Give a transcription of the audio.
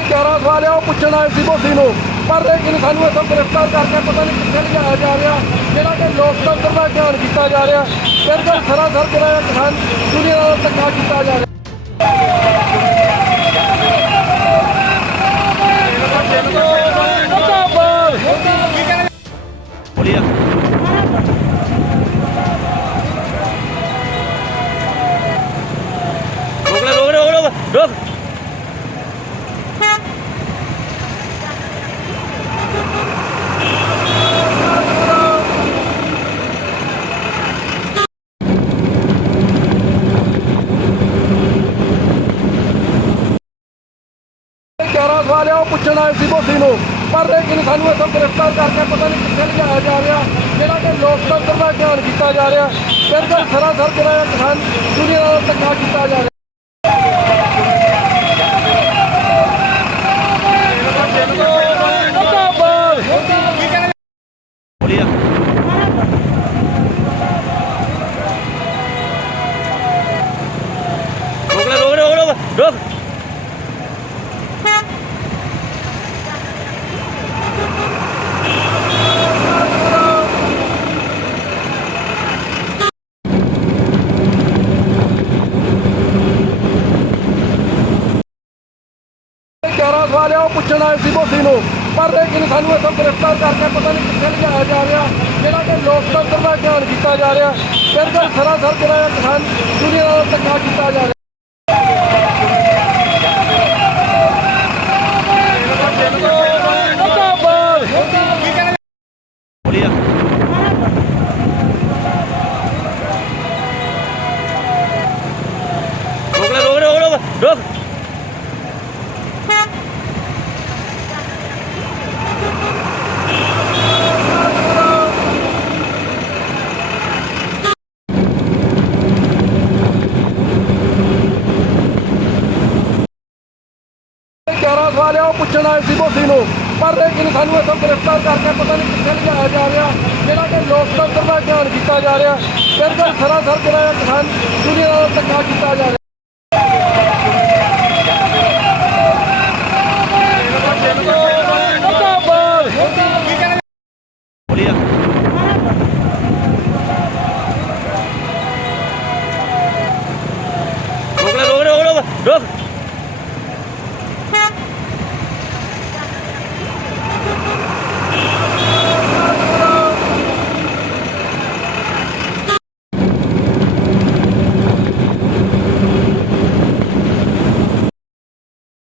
11 ਸਵਾਲ ਆ, ਉਹ ਪੁੱਛਣ ਆਏ ਸੀ ਮੋਦੀ ਨੂੰ। ਪਰ ਲੇਕਿਨ ਸਾਨੂੰ ਇਥੋਂ ਗ੍ਰਿਫਤਾਰ ਕਰਕੇ ਪਤਾ ਨਹੀਂ ਕਿੱਥੇ ਲਿਆ ਜਾ ਰਿਹਾ, ਜਿਹੜਾ ਕਿ ਲੋਕਤੰਤਰ ਦਾ ਧਿਆਨ ਕੀਤਾ ਜਾ ਰਿਹਾ। ਫਿਰ ਤਾਂ ਸਰਾਸਰ ਜਿਹੜਾ ਕਿਸਾਨ ਦੁਨੀਆ ਦਾ ਧੱਕਾ ਕੀਤਾ ਜਾ ਰਿਹਾ। Look! 11 ਸਵਾਲ ਆ ਉਹ ਪੁੱਛਣ ਆਏ ਸੀ ਮੋਦੀ ਨੂੰ। ਪਰ ਲੇਕਿਨ ਸਾਨੂੰ ਇਸ ਗ੍ਰਿਫਤਾਰ ਕਰਕੇ ਪਤਾ ਨਹੀਂ ਕਿੱਥੇ ਲਿਜਾਇਆ ਜਾ ਰਿਹਾ, ਜਿਹੜਾ ਕਿ ਲੋਕਤੰਤਰ ਦਾ ਧਿਆਨ ਕੀਤਾ ਜਾ ਰਿਹਾ। ਫਿਰ ਸਰਾਸਰ ਜਿਹੜਾ ਕਿਸਾਨ ਦੁਨੀਆ ਦਾ ਧੱਕਾ ਕੀਤਾ ਜਾ ਰਿਹਾ। 11 ਸਵਾਲ ਆ, ਉਹ ਪੁੱਛਣ ਸੀ ਮੋਦੀ ਨੂੰ। ਪਰ ਲੇਕਿਨ ਸਾਨੂੰ ਇੱਥੋਂ ਗ੍ਰਿਫਤਾਰ ਕਰਕੇ ਪਤਾ ਨਹੀਂ ਕਿੱਥੇ ਲਿਜਾਇਆ ਜਾ ਰਿਹਾ, ਜਿਹੜਾ ਕਿ ਲੋਕਤੰਤਰ ਦਾ ਗਿਆਨ ਕੀਤਾ ਜਾ ਰਿਹਾ। ਸਿਰ ਸਰਾਸਰ ਜਿਹੜਾ ਕਿਸਾਨ ਦੁਨੀਆ ਦਾ ਧੱਕਾ ਕੀਤਾ ਜਾ ਰਿਹਾ। 11 ਸਾਲ ਆ, ਉਹ ਪੁੱਛਣ ਆਏ ਸੀ ਮੋਦੀ ਨੂੰ। ਪਰ ਲੇਕਿਨ ਸਾਨੂੰ ਇਥੋਂ ਗ੍ਰਿਫਤਾਰ ਕਰਕੇ ਪਤਾ ਨਹੀਂ ਕਿੱਥੇ ਲਿਜਾਇਆ ਜਾ ਰਿਹਾ, ਜਿਹੜਾ ਕਿ ਲੋਕਤੰਤਰ ਦਾ ਧਿਆਨ ਕੀਤਾ ਜਾ ਰਿਹਾ ਬਿਲਕੁਲ ਸਰਾਸਰ ਜਿਹੜਾ ਕਿਸਾਨ ਦੁਨੀਆ ਦਾ ਧੱਕਾ ਕੀਤਾ ਜਾ ਰਿਹਾ। Được 哈。